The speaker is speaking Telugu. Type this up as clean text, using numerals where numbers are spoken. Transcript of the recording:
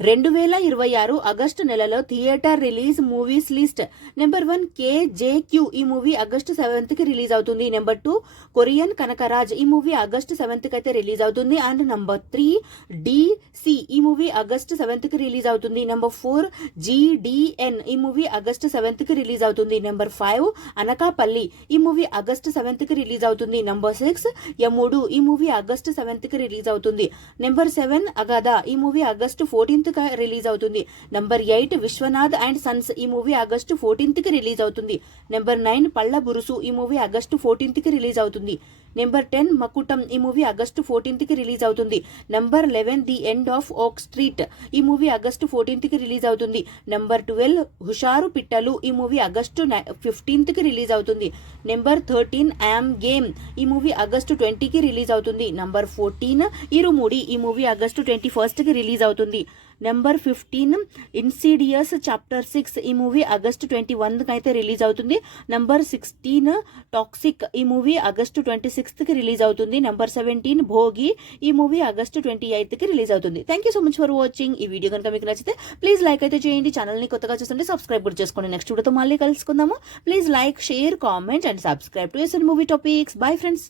2026 ఆగస్టు నెలలో theatre release movies list. Number 1 KJQ, ఈ మూవీ ఆగస్టు 7th కి రిలీజ్ అవుతుంది. నెంబర్ 2 కొరియన్ కనకరాజ్, ఈ మూవీ ఆగస్టు 7th కి అయితే రిలీజ్ అవుతుంది. అండ్ నెంబర్ 3 DC, ఈ మూవీ ఆగస్టు 7th కి రిలీజ్ అవుతుంది. నెంబర్ 4 GDN, ఈ మూవీ ఆగస్టు 7th కి రిలీజ్ అవుతుంది. నెంబర్ 5 అనకాపల్లి, ఈ మూవీ ఆగస్టు 7th కి రిలీజ్ అవుతుంది. నెంబర్ 6 యముడు, ఈ మూవీ ఆగస్టు 7th కి రిలీజ్ అవుతుంది. నెంబర్ 7 అగాధా, ఈ మూవీ ఆగస్టు 14th రిలీజ్ అవుతుంది. నంబర్ 8 విశ్వనాథ్ అండ్ సన్స్, ఈ మూవీ ఆగస్టు 14th కి రిలీజ్ అవుతుంది. నెంబర్ 9 పళ్ళ బురుసు, ఈ మూవీ ఆగస్టు 14th కి రిలీజ్ అవుతుంది. నెంబర్ 10 మకుటం, ఈ మూవీ ఆగస్టు 14th కి రిలీజ్ అవుతుంది. నంబర్ 11 ది ఎండ్ ఆఫ్ ఓక్ స్ట్రీట్, ఈ మూవీ ఆగస్టు 14th కి రిలీజ్ అవుతుంది. నంబర్ 12 హుషారు పిట్టలు, ఈ మూవీ ఆగస్టు 15th కి రిలీజ్ అవుతుంది. నెంబర్ 13 యామ్ గేమ్, ఈ మూవీ ఆగస్టు 20 కి రిలీజ్ అవుతుంది. నంబర్ 14 ఇరుముడి, ఈ మూవీ ఆగస్టు 21st కి రిలీజ్ అవుతుంది. నెంబర్ 15 ఇన్సిడియస్ చాప్టర్ 6, ఈ మూవీ ఆగస్టు 21 కి అయితే రిలీజ్ అవుతుంది. నంబర్ 16 టాక్సిక్, ఈ మూవీ ఆగస్టు 26th కి రిలీజ్ అవుతుంది. నంబర్ 17 భోగి, ఈ మూవీ ఆగస్టు 28th కి రిలీజ్ అవుతుంది. Thank you so much for watching. ఈ వీడియో కనుక మీకు నచ్చితే ప్లీజ్ లైక్ అయితే చేయండి. ఛానల్ ని కొత్తగా చూస్తుంటే సబ్స్క్రైబ్ కూడా చేసుకోండి. నెక్స్ట్ వీడియోతో మళ్ళీ కలుసుకుందాము. Please like, share, comment and subscribe to SN movie topics. Bye friends.